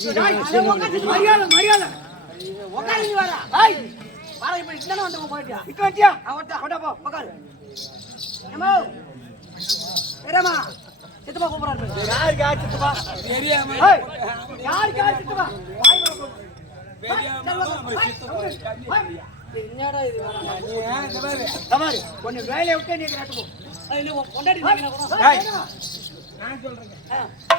மரியாதை மரியாதை உட்காரு நீ வர ஏய் வர இப்ப இத்தனை வந்து போயிட்டியா இக்க வச்சியா அவட்ட கொண்டா போ உட்காரு ஏமா ஏறமா சித்தப்பா கூப்பிடுறாரு யாருக்கு ஆச்சிட்டுப்பா தெரியாம ஏய் யாருக்கு ஆச்சிட்டுப்பா வாய் வர என்னடா இது தமாரி கொஞ்சம் வேலையை விட்டு நீங்க நட்டு போ கொண்டாடி ஏய் நான் சொல்றேன்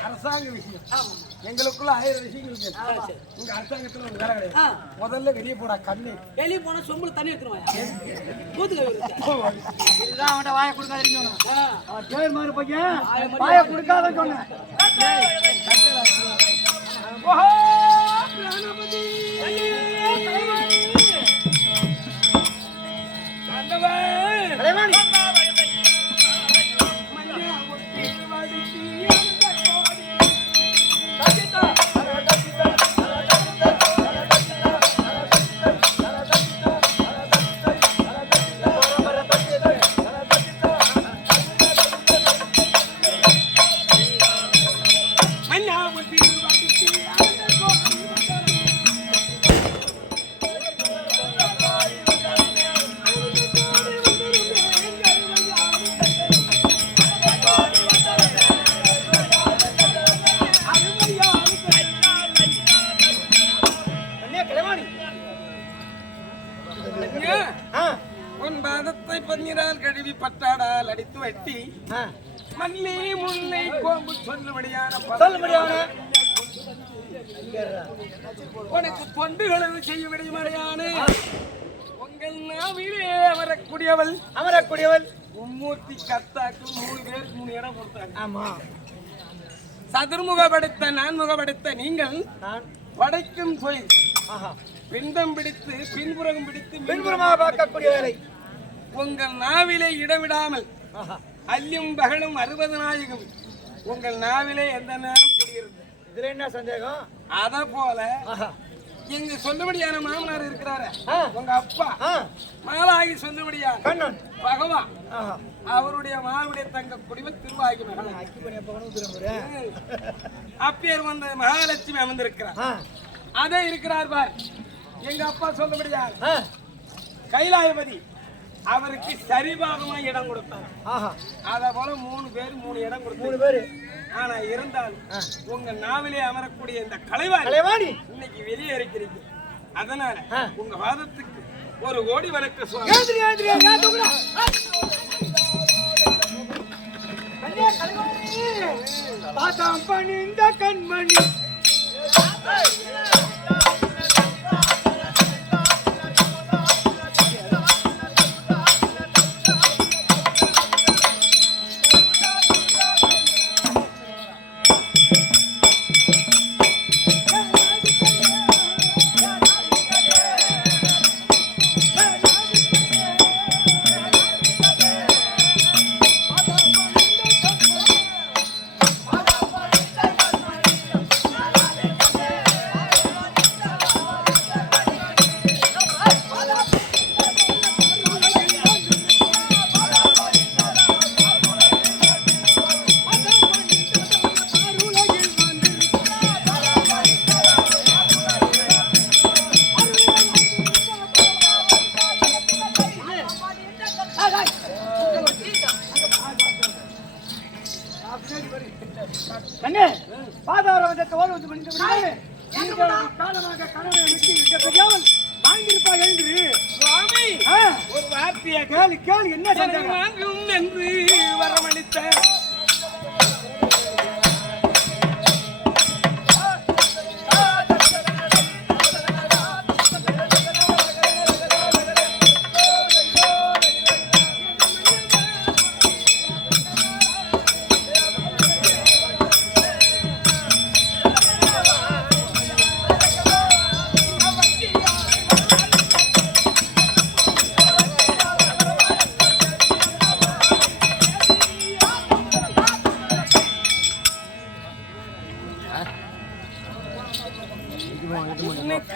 அரசாங்க விஷயம் எங்களுக்குள்ள 1000 விஷயங்கள் இருக்கு உங்க அரசாங்கத்துல ஒரு வேலை கிடையாது முதல்ல வெளியே போடா கண்ணு வெளிய போனா சொம்புல தண்ணி எடுத்துருவாயா கூத்துக்க இதுதான் அவன்கிட்ட வாயை கொடுக்காதீங்க அவன் தேர் மாதிரி பையன் வாயை கொடுக்காதன்னு சொன்னேன் ஓஹோ பிராணபதி கலைவாணி கழுவி பட்டாடால் அடித்து வெட்டி மல்லி முல்லை கோம்பு சொல்லுபடியான உனக்கு தொண்டுகளை செய்ய விடைமறையான உங்கள் நாவிலே அமரக்கூடியவள் மும்மூர்த்தி கத்தாக்கு 3 பேருக்கு 3 இடம் கொடுத்தாங்க. ஆமா சதுர்முகப்படுத்த நான்முகப்படுத்த நீங்கள் படைக்கும் தொழில் பிண்டம் பிடித்து பின்புறம் பிடித்து பின்புறமாக பார்க்கக்கூடிய வேலை உங்கள் நாவிலே இடமிடாமல் அல்லும் பகலும் 60 நாயகம் உங்கள் நாவிலே எந்த நேரம் குடியிருக்கு. இதுல என்ன சந்தேகம்? அத போல எங்க சொல்லுபடியான மாமனார் இருக்கிறாரு உங்க அப்பா மாலாகி சொல்லுபடியா கண்ணன் பகவான் அவருடைய மாவுடைய தங்க குடிவ திருவாகி மகள் அப்பேர் வந்த மகாலட்சுமி அமர்ந்திருக்கிறார். அதே இருக்கிறார் பார் எங்க அப்பா சொல்லுபடியா கைலாயபதி அவருக்கு சரிபாகமா இடம் கொடுத்தாங்க. அத போல 3 பேர் 3 இடம் கொடுத்தாங்க. 3 பேரு ஆனா இருந்தாலும் உங்க நாவிலே அமரக்கூடிய இந்த கலைவாணி இன்னைக்கு வெளியே இருக்கிறீங்க. அதனால உங்க வாதத்துக்கு 1 கோடி வழக்கு பணிந்த கண்மணி காலமாக கணவனை விட்டு வாங்கியிருப்பா எழுந்து ஒரு வார்த்தையை கேளு கேளு என்ன வாங்கும் என்று வரமளித்த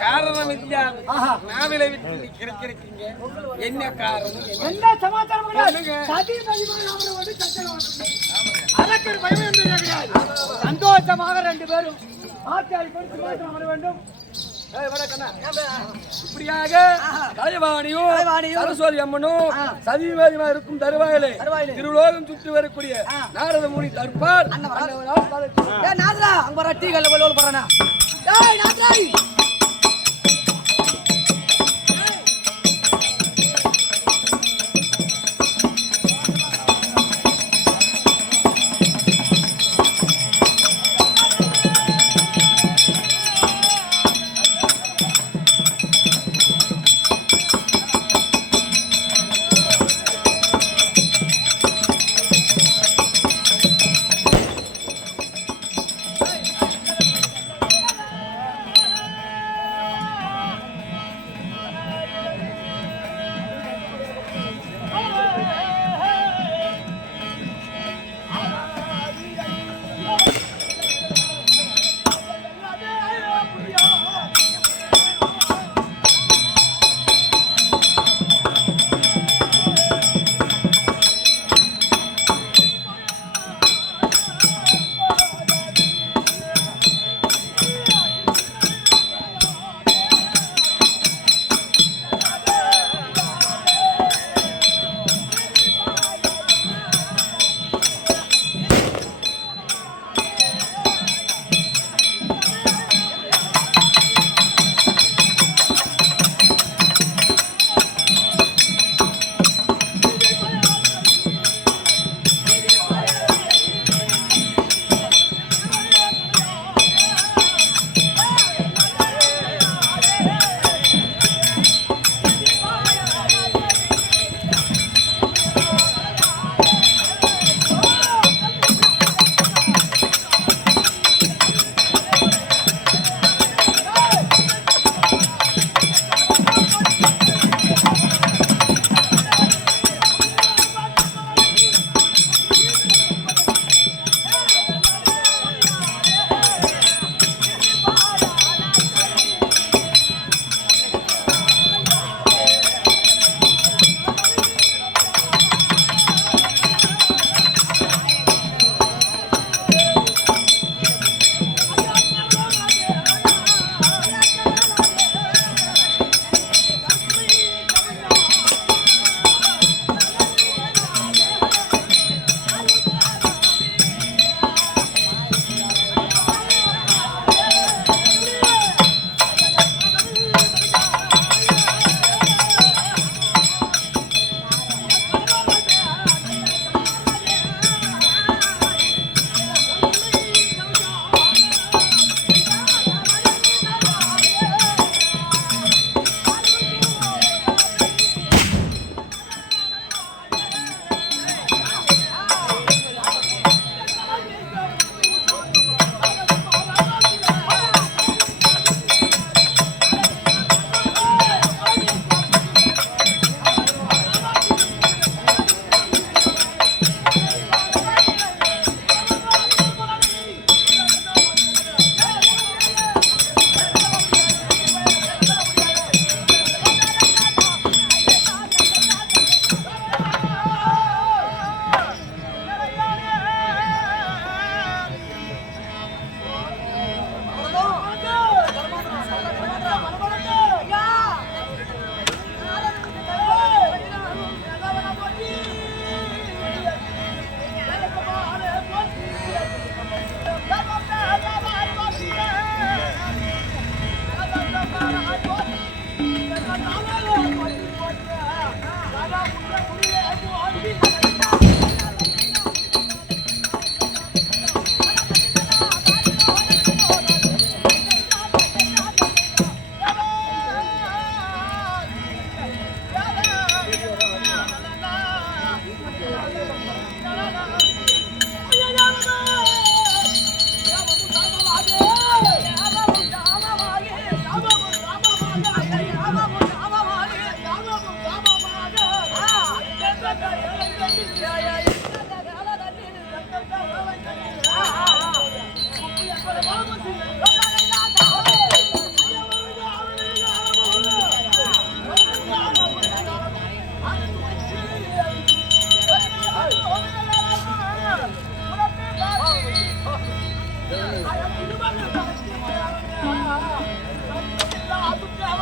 காரணம் இல்ல நாவிலை விட்டு கிடைக்கிறீங்க. என்ன காரணம்? என்ன சமாச்சாரம் சந்தோஷமாக 2 பேரும் ஆச்சாரி கொடுத்து மாற்றம் வர வேண்டும். இப்படியாக கலைவாணியும் கலைவாணியும் சரஸ்வதி அம்மனும் சதிவேதிமா இருக்கும் தருவாயிலே தருவாயிலே திருலோகம் சுற்றி வரக்கூடிய நாரத முனி தற்பார் ஏய் நாதரா அங்க வர டீ கல்ல போல போறானா ஏய் நாதராய்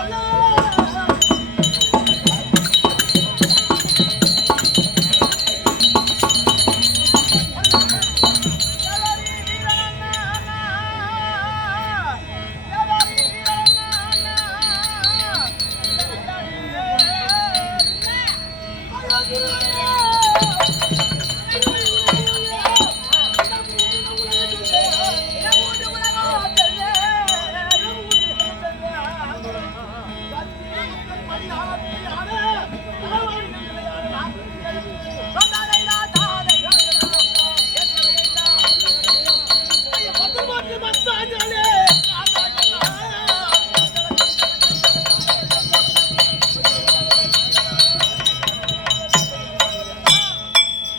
அல்ல